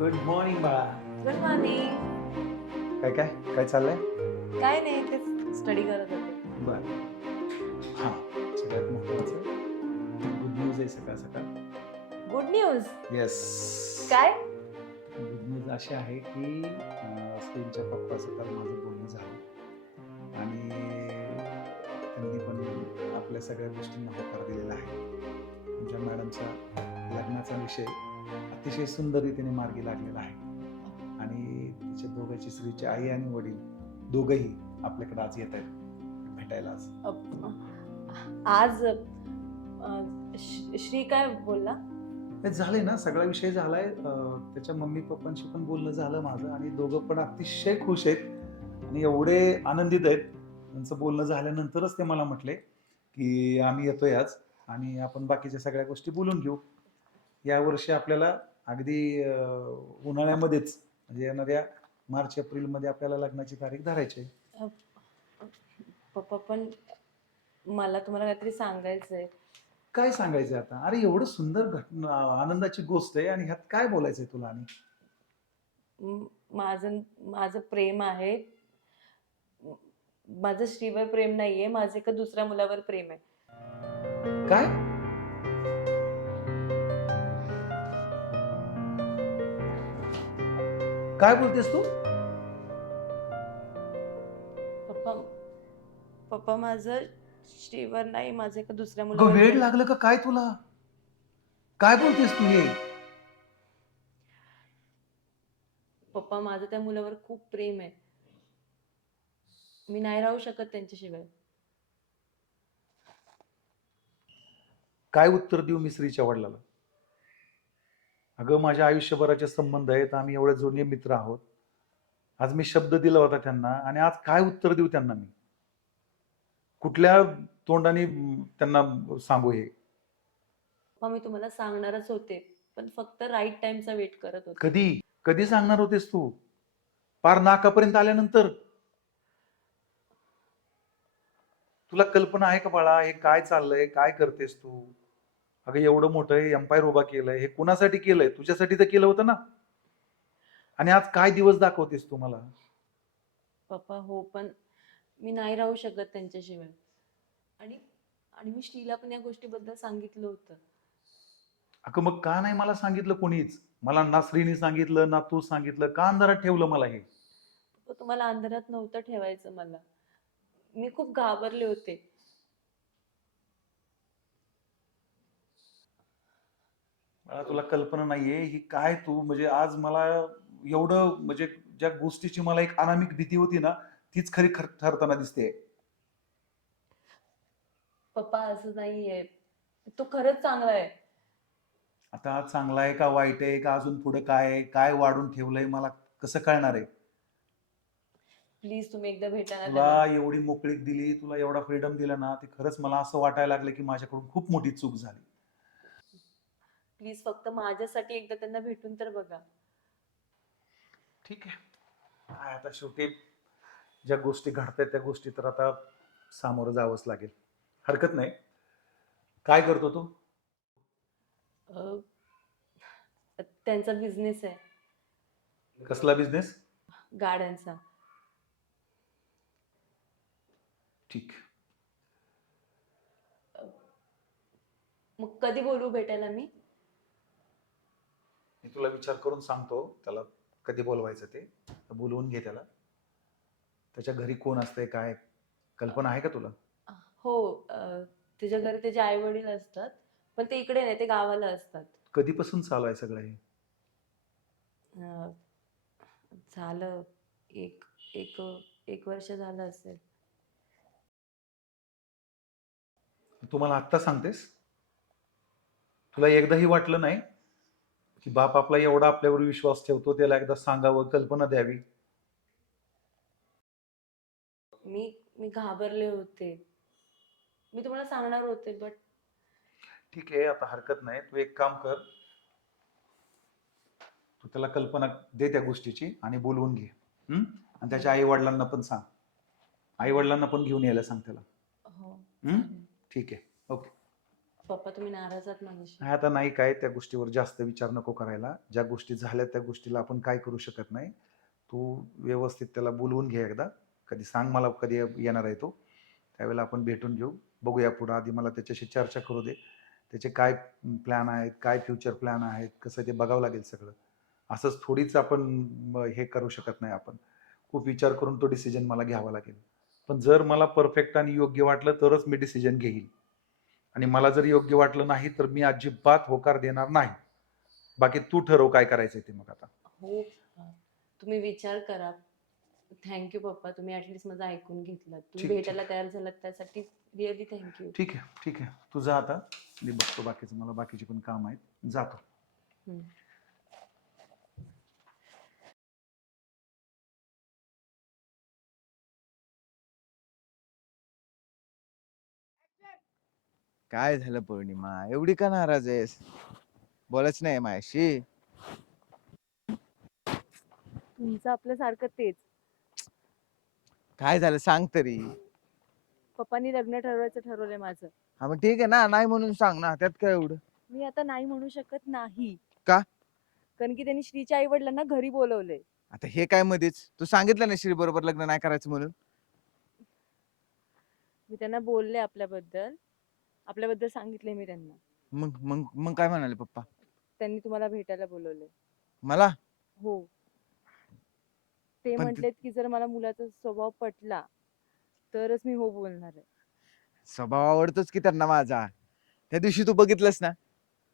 Good morning बाळा. Good morning काय काय? काय चाललंय? काय नाही तेच स्टडी करत होते. बर. हां सगळ्यात महत्वाचं गुड न्यूज आहे सकाळ सकाळ. गुड न्यूज येस काय? गुड न्यूज अशी आहे की अं, स्टीनच्या पप्पाचं तर माझं बोलणं झालं. आणि त्यांनी पण आपल्या सगळ्या गोष्टींना होकार दिलेला आहे तुमच्या मॅडमचा लग्नाचा विषय अतिशय सुंदर रीतीने मार्गी लागलेला आहे. आणि तिच्या दोघांची स्त्रीची आई आणि वडील दोघंही आपल्याकडे आज येत आहेत भेटायला आज. आज श्री काय बोलला? झाले ना सगळा विषय झालाय. त्याच्या मम्मी पप्पांशी पण बोलणं झालं माझं आणि दोघं पण अतिशय खुश आहेत आणि एवढे आनंदित आहेत. त्यांचं बोलणं झाल्यानंतरच ते मला म्हटले की आम्ही येतोय आज आणि आपण बाकीच्या सगळ्या गोष्टी बोलून घेऊ. यावर्षी आपल्याला अगदी उन्हाळ्यामध्येच म्हणजे येणाऱ्या मार्च एप्रिलमध्ये आपल्याला लग्नाची तारीख धरायची. आहे. पप्पा पण मला तुम्हाला काहीतरी सांगायचंय. काय सांगायचं आता? अरे एवढं सुंदर घटना आनंदाची गोष्ट आहे आणि ह्यात काय बोलायचंय तुला आणि? म- माझं माझं प्रेम आहे. म- माझं श्रीवर प्रेम नाहीये माझं एका दुसऱ्या मुलावर प्रेम आहे. काय? काय बोलतेस तू? पप्पा पप्पा माझं श्रीवर नाही माझं एका दुसऱ्या अगं, वेळ लागलं का? काय तुला? काय बोलतेस तू हे? पप्पा माझं त्या मुलावर खूप प्रेम आहे. मी नाही राहू शकत त्यांच्याशिवाय. काय उत्तर देऊ मी श्रीच्या वडिलाला? अगं माझ्या आयुष्यभराचे संबंध आहेत आम्ही एवढे जुने मित्र आहोत. आज मी शब्द दिला होता त्यांना आणि आज काय उत्तर देऊ त्यांना मी? कुठल्या तोंडाने त्यांना सांगू हे? मी तुम्हाला सांगणारच होते पण फक्त राईट टाइमचा वेट करत होते. कधी? कधी सांगणार होतेस तू? पार नाकापर्यंत आल्यानंतर. तुला कल्पना आहे का बाळा हे काय चाललंय काय करतेस तू? अगं एवढं मोठं एम्पायर उभा केलंय हे कुणासाठी केलंय? तुझ्यासाठी तर केलं होतं ना. आणि आज काय दिवस दाखवतेस तू मला? पप्पा हो पण मी नाही राहू शकत त्यांच्याशिवाय आणि आणि मी श्रीला पण या गोष्टीबद्दल सांगितलं होतं. अगं मग का नाही मला सांगितलं कोणीच? मला ना श्रीनी सांगितलं ना तू सांगितलं का अंधारात ठेवलं मला हे? पप्पा तुम्हाला अंधारात नव्हतं ठेवायचं मला. मी खूप घाबरले होते. मला तुला कल्पना नाहीये ही काय तू? म्हणजे आज मला एवढं म्हणजे ज्या गोष्टीची मला एक अनामिक भीती होती ना तीच खरी खर ठरताना दिसते. पप्पा असं नाहीये. तो खरंच चांगला आहे. आता चांगला आहे का वाईट आहे का अजून पुढे काय आहे? काय वाढून ठेवलंय मला कसं कळणार आहे? प्लीज तुम्ही एकदा भेटा ना तुला. एवढी मोकळीक दिली तुला एवढा फ्रीडम दिला ना ते खरंच मला असं वाटायला लागलं की माझ्याकडून खूप मोठी चूक झाली. प्लीज फक्त माझ्यासाठी एकदा त्यांना भेटून तर बघा. ठीक आहे. काय आता शेवटी ज्या गोष्टी घडतायत त्या गोष्टी तर आता सामोरं जावंच लागेल. हरकत नाही. काय करतो तू? अं, त्यांचा बिझनेस आहे. कसला बिझनेस गाड्यांचा. ठीक. मग कधी बोलू भेटायला मी? मी तुला विचार करून सांगतो त्याला कधी बोलवायचं ते. तर बोलवून घे त्याला. त्याच्या घरी कोण असतंय काय? कल्पना आहे का तुला? हो अं, त्याच्या घरी त्याचे आई वडील असतात पण ते इकडे नाही ते गावाला असतात. कधीपासून चालू आहे सगळं हे? अं, झालं एक एक एक वर्ष झालं असेल. तू मला आत्ता सांगतेस? तुला एकदाही वाटलं नाही की बाप आपला एवढा आपल्यावर विश्वास ठेवतो त्याला एकदा सांगावं कल्पना द्यावी. मी मी घाबरले होते. मी तुम्हाला सांगणार होते बट ठीक आहे आता हरकत नाही. तू एक काम कर. तू त्याला कल्पना दे त्या गोष्टीची आणि बोलवून घे. हम्म? आणि त्याच्या आई वडिलांना पण सांग. आई वडिलांना पण घेऊन यायला सांग त्याला. हो. हम्म? ठीक आहे. पप्पा तुम्ही नाराज आहात माझ्याशी नाही आता नाही काय त्या गोष्टीवर जास्त विचार नको करायला. ज्या गोष्टी झाल्या त्या गोष्टीला आपण काय करू शकत नाही. तू व्यवस्थित त्याला बोलवून घे एकदा. कधी सांग मला कधी येणार आहे तो. त्यावेळेला आपण भेटून घेऊ. बघूया पुढं. आधी मला त्याच्याशी चर्चा करू दे. त्याचे काय प्लॅन आहेत काय फ्युचर प्लॅन आहेत कसं ते बघावं लागेल सगळं. असंच थोडीच आपण म, हे करू शकत नाही आपण. खूप विचार करून तो डिसिजन मला घ्यावा लागेल. पण जर मला परफेक्ट आणि योग्य वाटलं तरच मी डिसिजन घेईल. आणि मला जर योग्य वाटलं नाही तर मी अजिबात होकार देणार नाही. बाकी तू ठरव काय करायचंय ते मग आता. हो. तुम्ही विचार करा. थँक्यू पप्पा. तुम्ही ऍटलीस्ट माझं ऐकून घेतलं. तुम्ही ठीक, भेटायला तयार झालात त्यासाठी रिअली थँक्यू ठीक आहे ठीक आहे. तू जा आता. मी बघतो बाकीचं. मला बाकीचे पण काम आहेत. जातो. काय झालं पौर्णिमा? एवढी का नाराज आहेस? बोलच नाही माझ्याशी तुमचं आपल्यासारखं तेच. काय झालं सांग तरी. पप्पांनी लग्न ठरवायचं ठरवलंय माझं. हा मग ठीक आहे ना. नाही म्हणून सांग ना. त्यात काय एवढं? मी आता नाही म्हणू शकत नाही. का? कारण की त्यांनी श्रीच्या आई वडिलांना घरी बोलवलंय. आता हे काय मध्येच? तू सांगितलं ना श्री बरोबर लग्न नाही करायचं म्हणून? मी त्यांना बोलले आपल्याबद्दल. आपल्याबद्दल सांगितले मी त्यांना. मग मग मग काय म्हणाले पप्पा? त्यांनी तुम्हाला भेटायला बोलवलंय. मला? हो. ते पण ते- म्हटलेत की जर मला मुलाचा स्वभाव पटला तरच मी हो बोलणार आहे. स्वभाव आवडतोच की त्यांना माझा. त्या दिवशी तू बघितलंस ना?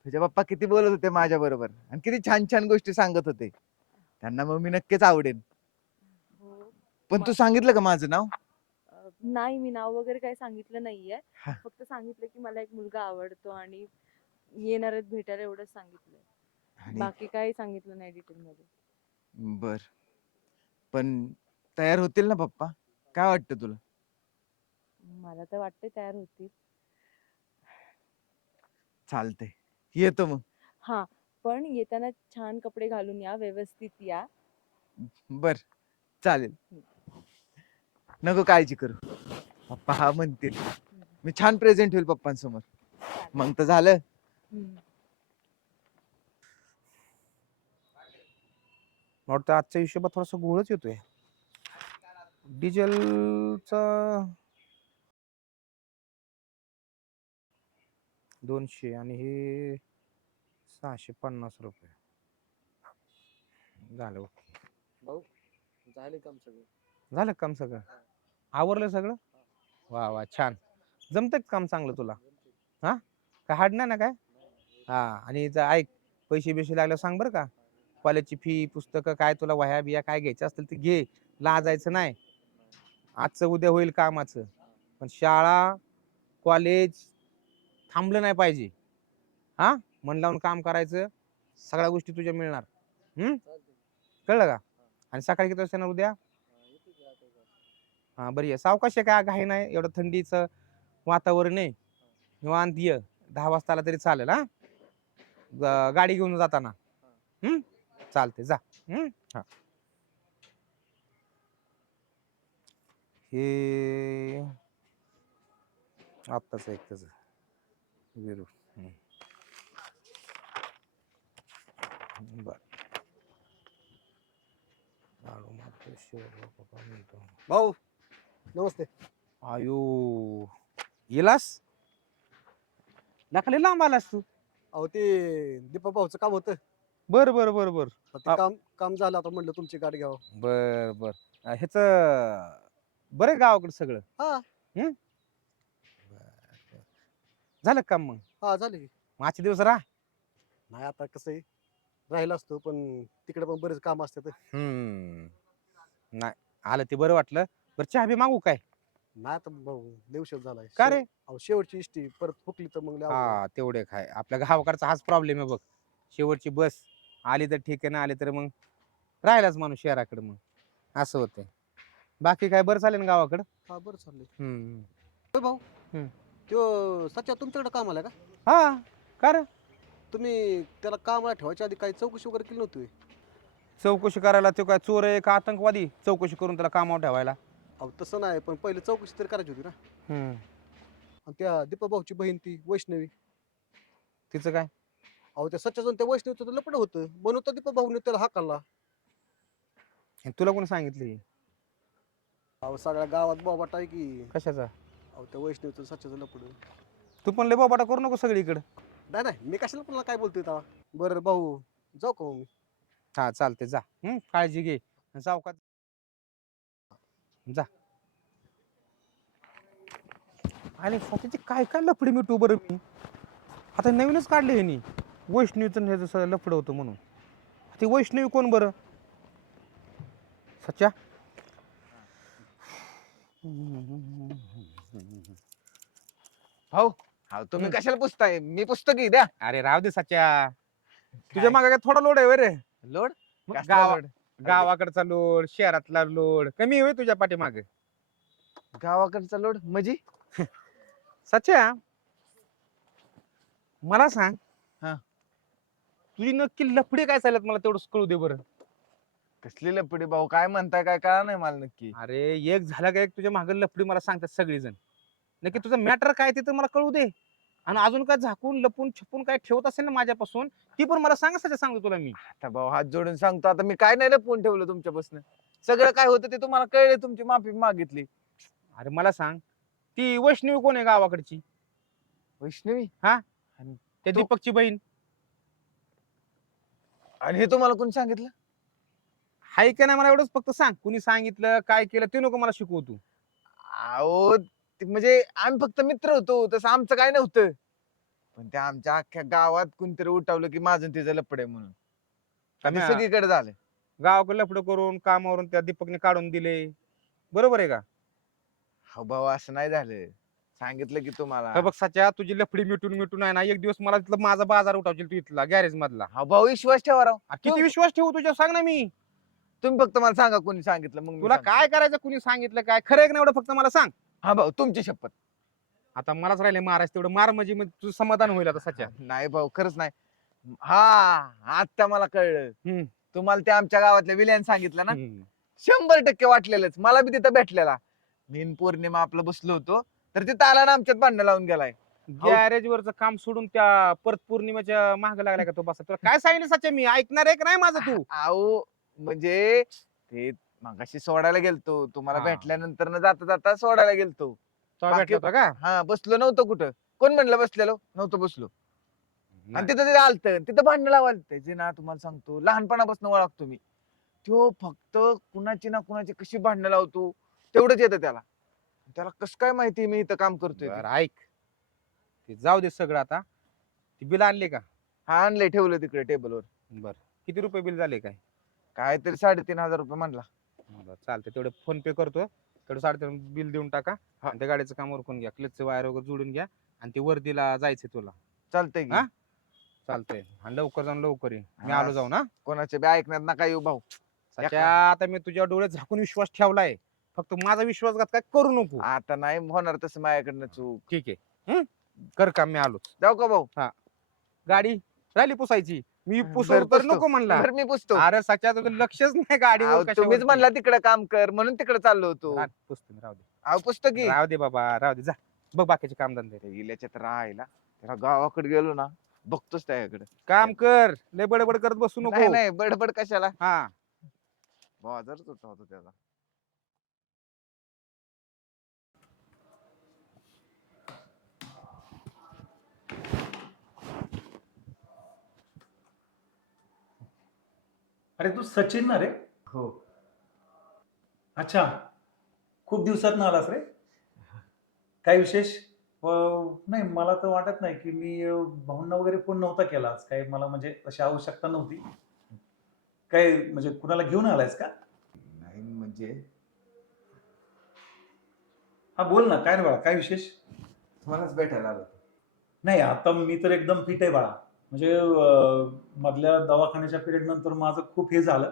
तुझे पप्पा किती बोलत होते माझ्या बरोबर आणि किती छान छान गोष्टी सांगत होते. त्यांना मग मी नक्कीच आवडेन. हो. पण तू सांगितलं का माझं नाव? नाही मी नाव वगैरे काही सांगितलं नाहीये. हा. फक्त सांगितलं की मला एक मुलगा आवडतो आणि येणार आहेत भेटायला एवढंच सांगितलंय. आणि बाकी काही सांगितलं नाही डिटेल मध्ये बर. पण तयार होतील ना पप्पा? काय वाटतं तुला? मला तर वाटतंय तयार होतील. चालतंय. येतो मग. हा पण येताना छान कपडे घालून या व्यवस्थित या. बर. चालेल. नको काळजी करू. पप्पा हा म्हणतील. मी छान प्रेझेंट होईल पप्पांसमोर. मग तर झालं. वाटतं आजच्या हिशोबात थोडासा घोळच येतोय. डिझेलचा दोनशे आणि हे सहाशे पन्नास रुपये. झालं बघ. भाऊ झाले काम सगळं. झालं काम सगळं? आवरलं सगळं? वा वा छान. जमतं काम चांगलं तुला? हा? काय हाड नाही ना काय? हा आणि इथं ऐक पैसे बिशे लागले सांग बरं का. कॉलेजची फी पुस्तकं काय तुला वह्या बिया काय घ्यायचं असतील ते घे. लाजायचं नाही. आजचं उद्या होईल कामाचं. पण शाळा कॉलेज थांबलं नाही पाहिजे. हा? मन लावून काम करायचं. सगळ्या गोष्टी तुझ्या मिळणार. हम्म? कळलं का? आणि सकाळी किती वाजता येणार उद्या? हा बरी आहे. सावकाश आहे काय घाई नाही? एवढं थंडीचं वातावरण आहे. निवांत ये. दहा वाजता आला तरी चालेल हा? ग- गाडी घेऊन जाताना. हम्म चालते जा. हम्म हा. हे आत्ताच एक त्याच विरू बर. भाऊ! नमस्ते. आयो. येलास? नकले लांब आलास तू. अहो ते दीपक भाऊचं काम होतं. बर बर बर बर. ते काम काम झालं आता म्हणलं तुमची गाडी घ्यावं. बर बर. ह्याच बरं आहे गावाकडे सगळं? हा. हम्म? बर, बर. झालं का काम मग? हा झाले की. मग आजचे दिवस राहा. नाही आता कसं आहे राहिला असतो पण तिकडे पण बरेच काम असतात. हम्म. नाही आलं ते बरं वाटलं. बरं चहा बी मागू काय? नाही भाऊ देवशेव झालाय. का रे? अहो शेवटची इष्टी परत फुकली तर मग लय अवघड आहे. हा तेवढे काय आपल्या गावाकडचा हाच प्रॉब्लेम आहे बघ. शेवटची बस आली तर ठीक आहे ना आली तर मग राहिलाच माणूस शहराकडे मग. असं होतंय. बाकी काय बरं चालेल ना गावाकडं? हा बरं चाललंय. हम्म. होय भाऊ हम्म. तो सच्चा तुमच्याकडे काम आलाय का? हा का रे? तुम्ही त्याला कामाला ठेवायच्या आधी काही चौकशी वगैरे केली नव्हती होय? चौकशी करायला तो काय चोर आहे का आतंकवादी? चौकशी करून त्याला कामावर ठेवायला. अहो तसं नाही पण पहिले चौकशी तरी करायची होती ना. आणि त्या दीपक भाऊची बहीण ती वैष्णवी. तिचं काय? अहो त्या सच्याचं आणि त्या वैष्णवीचं लपड होतं. म्हणून तर दीपक भाऊने त्याला हाकलला आणि तुला कोणी सांगितलं? हे? अहो सगळ्या गावात बोबाट आहे की. कशाचा? अहो त्या वैष्णवीचं सच्याचं लपड. तू पण लय बाबाटा करू नको सगळीकडे. नाही नाही मी कशाला पुन्हा काय बोलतोय तेव्हा? बरं भाऊ जाऊ का मग मी हा चालते जा. हम्म काळजी घे. जाऊ का? जा. आणि स्वतःची काय काय लफडी मिटू बरं मी? आता नवीनच काढले ह्यानी. वैष्णवीचं हे जसं लफड होतं म्हणून. ती वैष्णवी कोण बरं? सच्चा? भाऊ हा तुम्ही. कशाला पुसताय? मी पुसतो की द्या. अरे राव दे सच्चा. तुझ्या मागे काय थोडा लोड आहे रे लोड? मग कसला गावा लोड? गावाकडचा लोड शहरातला लोड कमी होय तुझ्या पाठीमागे? गावाकडचा लोड? म्हणजे सच्या मला सांग. हा. तुझी नक्की लफडी काय चालत मला तेवढं कळू दे बरं. कसली लपडी भाऊ? काय म्हणताय काय कळा नाही मला नक्की. अरे एक झाला का एक? तुझ्या मागे लफडी मला सांगतात सगळेजण. नक्की तुझं मॅटर काय ते तर मला कळू दे. आणि अजून काय झाकून लपून छपून काय ठेवत असेल ना माझ्यापासून ती पण मला सांग सध्या सांगतो तुला मी. आता भाऊ हात जोडून सांगतो. आता मी काय नाही लपवून ठेवलं तुमच्यापासून. सगळं काय होतं ते तुम्हाला कळले तुमची माफी मागितली. अरे मला सांग ती वैष्णवी कोण आहे गावाकडची? वैष्णवी? त्या तो- दीपकची बहीण. आणि हे तुम्हाला कोण सांगितलं? हाय का नाही मला एवढंच फक्त सांग. कुणी सांगितलं काय केलं ते नको मला शिकवू तू. अहो ते म्हणजे आम्ही फक्त मित्र होतो तसं आमचं काय नव्हतं. पण त्या आमच्या अख्ख्या गावात कोणतरी उठवलं की माझं तिचं लपड आहे म्हणून. आणि सम्या, सगळीकडे झालं. गावाकडे लफडं करून कामावरून त्या दीपकने काढून दिले. बरोबर आहे का? हो भाऊ असं नाही झालं. सांगितलं की तुम्हाला. हे बघ सच्या तुझी लफडी मिटून मिटून आहे ना एक दिवस मला तिथला माझा बाजार उठावशील तू इथला गॅरेज मधला. हा भाऊ विश्वास ठेवा राव. किती तू- विश्वास ठेवू तुझ्या सांग ना मी. तुम्ही फक्त मला सांगा कोणी सांगितलं मग मी तुला सांगतो. काय करायचं कुणी सांगितलं काय? खरं आहे का नाही एवढं फक्त मला सांग. हा भाऊ तुमची शपथ. आता मलाच राहिले मारायचं तेवढं. मार म्हणजे मग तुझं समाधान होईल आता सच्या नाही भाऊ खरंच नाही. हा आता मला कळलं. तुम्हाला ते आमच्या गावातल्या विल्यान सांगितलं ना. शंभर टक्के वाटलेलंच. मला बी तिथं भेटलेला. मीन पौर्णिमा आपलं बसलो होतो. तर तिथं आला ना आमच्यात भांडणं लावून गेलाय. गॅरेज वरचं काम सोडून त्या परत पौर्णिमेच्या माग लागला का तो बसा? तुला काय सांगितलं सच्या मी? ऐकणार आहे का नाही माझं तू. आहो म्हणजे ते मगाशी सोडायला गेलतो. तुम्हाला हा. भेटल्यानंतर न जाता जाता सोडायला गेलतो. तो बाकी- भेटला होता का? हा बसलो नव्हतो कुठं. कोण म्हणलं बसलेलो? नव्हतो बसलो. आणि तिथं ते आलत. तिथं भांडण लावाल त्याचे ना तुम्हाला सांगतो लहानपणापासून ओळखतो मी. तो फक्त कुणाची ना कुणाची कशी भांडणं लावतो तेवढंच येतं त्याला. त्याला कस काय माहिती मी इथं काम करतोय ते. बरं, ऐक. ते जाऊ दे सगळं आता. ती बिल आणले का? हा आणलंय. ठेवलं तिकडे टेबलवर. बर. किती रुपये बिल झाले काय? काय तरी साडेतीन हजार रुपये म्हणला. बरं, चालतंय. तेवढे फोन पे करतो. तेवढं साडेतीन बिल देऊन टाका. आणि त्या गाडीचं काम उरकून घ्या. क्लचचं वायर वगैरे जोडून घ्या. आणि ते वर्दीला जायचंय तुला. चालतंय की. हा? चालतंय. आणि लवकर जाऊन लवकर ये. मी हा. आलो जाऊन हा? कोणाच्या बी ऐकण्यात नका येऊ भाऊ. आता मी तुझ्या डोळ्यात झाकून विश्वास ठेवलाय. फक्त माझा विश्वासघात काय करू नको. आता नाही होणार तसं माझ्याकडनं चूक. ठीक आहे. हं? कर काम मी आलो जाऊ का भाऊ? गाडी राहिली पुसायची. मी बरं, पुसव तर पुसतो. नको म्हणला. बरं, मी पुसतो. अरे सच्या तुझं लक्षच नाही गाडीवर अहो, तुम्हीच. म्हणला तिकडे काम कर म्हणून तिकडे चाललो होतो. पुसतो मी, राहू दे. अहो पुस्तक की. राहू दे बाबा राहू दे. जा. बघ बाकीचे काम धंदे ते. गेल्याच्यात राहायला. त्याला गावाकडे गेलो ना बघतोच त्याकडे काम कर. लय बडबड करत बसू नाही नको. नाही बडबड कशाला? हा. बाजारच होता होता त्याला अरे तू सचिन ना रे? हो. अच्छा. खूप दिवसात आलास रे? काय विशेष? अं, नाही मला तर वाटत नाही की मी अं, भाऊंना वगैरे फोन नव्हता केला आज. काय मला म्हणजे अशी आवश्यकता नव्हती. काय म्हणजे कुणाला घेऊन आलायस का? नाही म्हणजे? हा बोल ना काय रे बाळा काय विशेष? तुम्हालाच भेटायला आलो. नाही आता मी तर एकदम फिट आहे बाळा. म्हणजे मधल्या दवाखान्याच्या पिरियड नंतर माझं खूप हे झालं.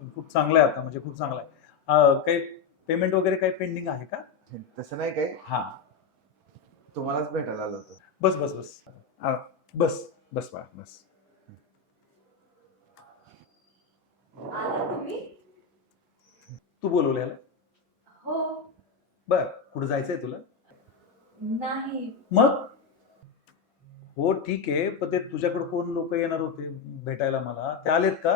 पण खूप चांगलं आहे आता म्हणजे खूप चांगलं आहे. अं, काही पेमेंट वगैरे काही पेंडिंग आहे का? तसं नाही काय हा. तुम्हालाच भेटायला आलो होतो. बस बस बस. आ, बस बस बाळा बस. तू बोलवलेला हो. बर कुठं जायचंय तुला? नाही. मग? हो ठीक आहे पण ते तुझ्याकडे कोण लोक येणार होते भेटायला मला? ते आलेत का?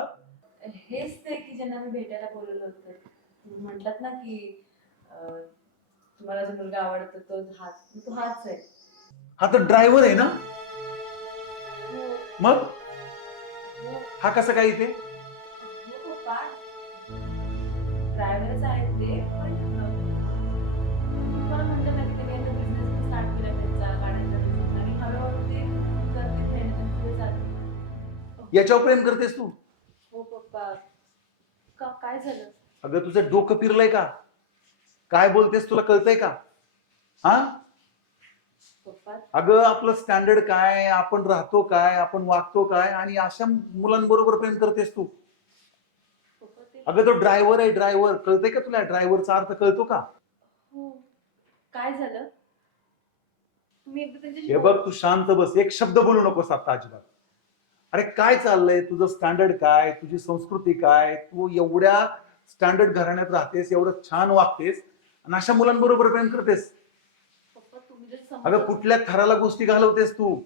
हेच ते की ज्यांना मी भेटायला बोलवलं होतं. तुम्ही म्हटलात ना की अं, तुम्हाला जो मुलगा आवडतो तो हाच तो हाच आहे. हा तर ड्रायव्हर आहे ना? हो, मग? हो, हा कसा काय इथे? हो पप्पा. ड्रायव्हरच आहेत ते पण अं, तुम्हाला म्हटलं ना की याच्यावर प्रेम करतेस तू? हो पप्पा. का काय झालं? अगं तुझं डोकं फिरलंय का? काय बोलतेस तुला कळतंय का? हा? पप्पा. अगं आपलं स्टँडर्ड काय? आपण राहतो काय? आपण वागतो काय? आणि अशा मुलांबरोबर प्रेम करतेस तू. पप्पा ते अगं तो ड्रायव्हर आहे ड्रायव्हर कळतंय का तुला? ड्रायव्हरचा अर्थ कळतो का? हो. काय झालं? तुम्ही एकदा त्यांच्याशी हे बघ तू शांत बस. एक शब्द बोलू नकोस आता अजिबात. अरे काय चाललंय? तुझं स्टँडर्ड काय? तुझी संस्कृती काय? तू एवढ्या स्टँडर्ड घराण्यात राहतेस एवढं छान वागतेस आणि अशा मुलांबरोबर प्रेम करतेस. अगं कुठल्या थराला गोष्टी घालवतेस तू?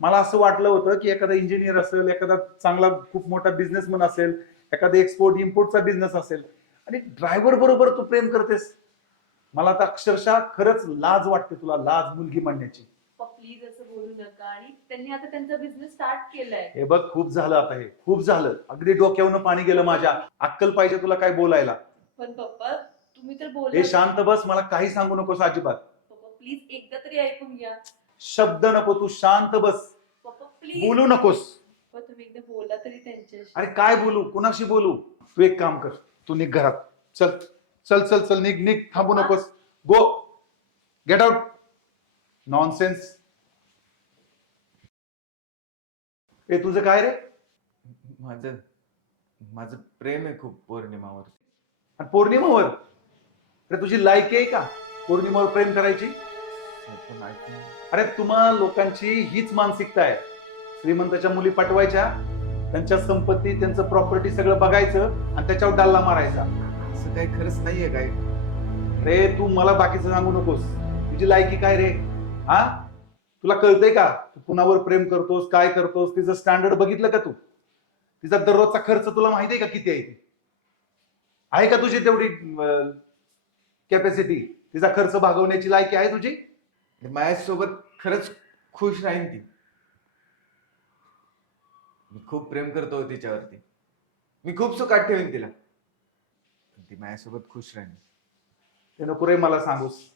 मला असं वाटलं होतं की एखादा इंजिनियर असेल एखादा चांगला खूप मोठा बिझनेसमन असेल एखादा एक्सपोर्ट इम्पोर्टचा बिझनेस असेल आणि ड्रायव्हर बरोबर तू प्रेम करतेस. मला आता अक्षरशः खरंच लाज वाटते तुला लाज मुलगी म्हणण्याची प्लीज असं बोलू नका. आणि त्यांनी आता त्यांचा बिझनेस स्टार्ट केलाय. हे बघ खूप झालं आता हे. खूप झालं. अगदी डोक्यावरून पाणी गेलं माझ्या. अक्कल पाहिजे तुला काय बोलायला. पण पप्पा तुम्ही तर हे बोला शांत बस मला काही सांगू नकोस अजिबात. पप्पा प्लीज एकदा तरी ऐकून घ्या. शब्द नको तू शांत बस. पप्पा प्लीज बोलू नकोस. पप्पा तुम्ही एकदा बोला तरी त्यांच्याशी. अरे काय बोलू? कुणाशी बोलू? तू एक काम कर. तू निघ घरात. चल. चल चल चल निघ निघ. थांबू नकोस. गो गेट आउट नॉनसेन्स ए तुझं काय रे? माझं माझं प्रेम आहे खूप पौर्णिमावर. आणि पौर्णिमावर? अरे तुझी लायकी आहे का पौर्णिमावर प्रेम करायची? अरे तुम्हा लोकांची हीच मानसिकता आहे. श्रीमंताच्या मुली पटवायच्या त्यांच्या संपत्ती त्यांचं प्रॉपर्टी सगळं बघायचं आणि त्याच्यावर डाल्ला मारायचा. असं काही खरंच नाहीये काय? रे तू मला बाकीचं सांगू नकोस. तुझी लायकी काय रे? हा? तुला कळतंय का? तू कुणावर प्रेम करतोस काय करतोस? तिचं स्टँडर्ड बघितलं का तू? तिचा दररोजचा खर्च तुला माहिती आहे का किती आहे ते? आहे का तुझी तेवढी कॅपॅसिटी तिचा खर्च भागवण्याची लायकी आहे तुझी? माझ्यासोबत खरंच खुश राहीन ती. मी खूप प्रेम करतो तिच्यावरती. मी खूप सुखात ठेवीन तिला. पण ती माझ्यासोबत खुश राहीन. ते नको रे मला सांगूस.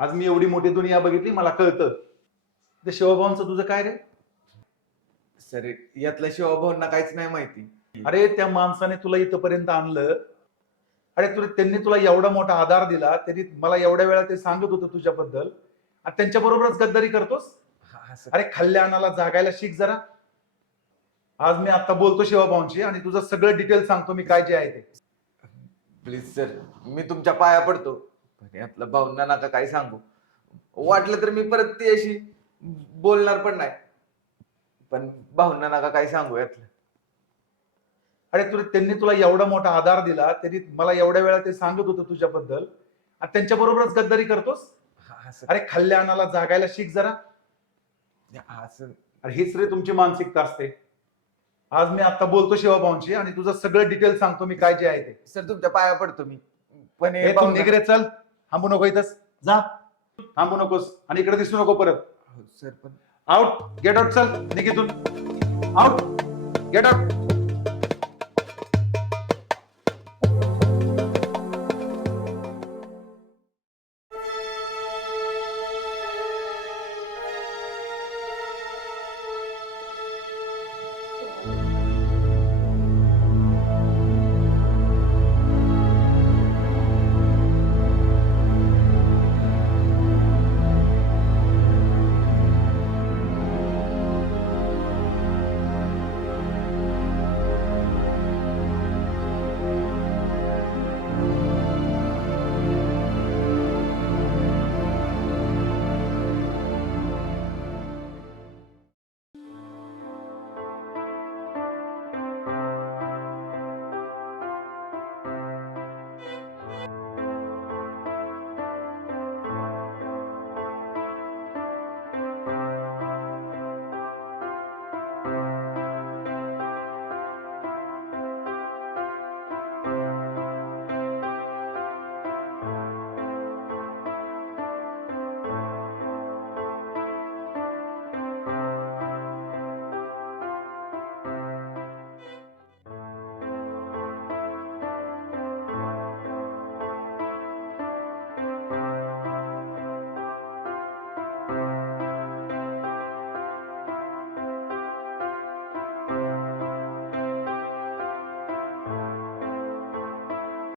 आज मी एवढी मोठी दुनिया बघितली मला कळतं. ते शिवभावांचं तुझं काय रे? सर यातल्या शिवभावना काहीच नाही माहिती. अरे त्या माणसाने तुला इथपर्यंत आणलं. अरे तुला त्यांनी तुला एवढा मोठा आधार दिला त्यांनी मला एवढ्या वेळा ते सांगत होतं तुझ्याबद्दल. आणि त्यांच्या बरोबरच गद्दारी करतोस? अरे खाल्ल्या अन्नाला जागायला शिक जरा. आज मी आता बोलतो शिवभावांशी आणि तुझं सगळं डिटेल सांगतो मी काय जे आहे ते. प्लीज सर मी तुमच्या पाया पडतो. पण यातलं भावना नका काही सांगू? वाटलं तर मी परत ती अशी बोलणार पण नाही. पण भावना नका काही सांगू यातलं? अरे तुला त्यांनी तुला एवढा मोठा आधार दिला त्यांनी मला एवढ्या वेळा ते सांगत होतं तुझ्याबद्दल. आणि त्यांच्या बरोबरच गद्दारी करतोस? असं. अरे खाल्ल्या अन्नाला जागायला शिक जरा. असं. अरे हीच रे तुमची मानसिकता असते. आज मी आता बोलतो शिवभावांशी आणि तुझं सगळं डिटेल सांगतो मी काय जे आहे ते. सर तुमच्या पाया पडतो मी. पण हे हे तू चल. थांबू नको इथंच. जा. थांबू नकोस. आणि इकडे दिसू नको परत. हो, सर पण आउट गेट आउट चल. निघितून आउट गेट आउट